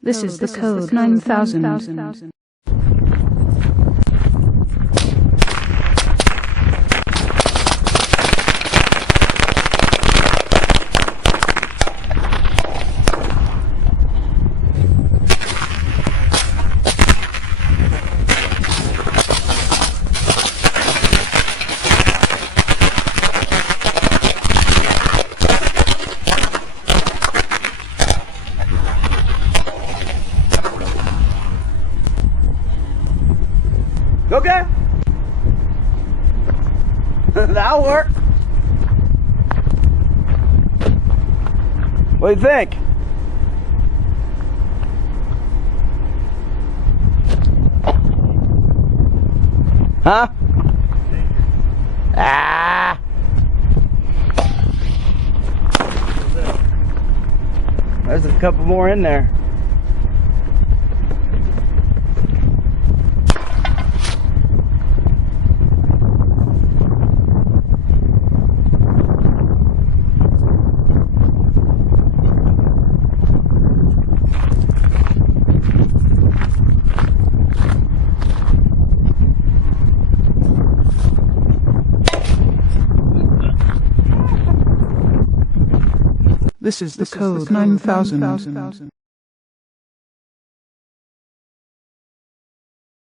This is the code 9000. Okay. That'll work. What do you think? Huh? Ah. There's a couple more in there. This is the code 9000.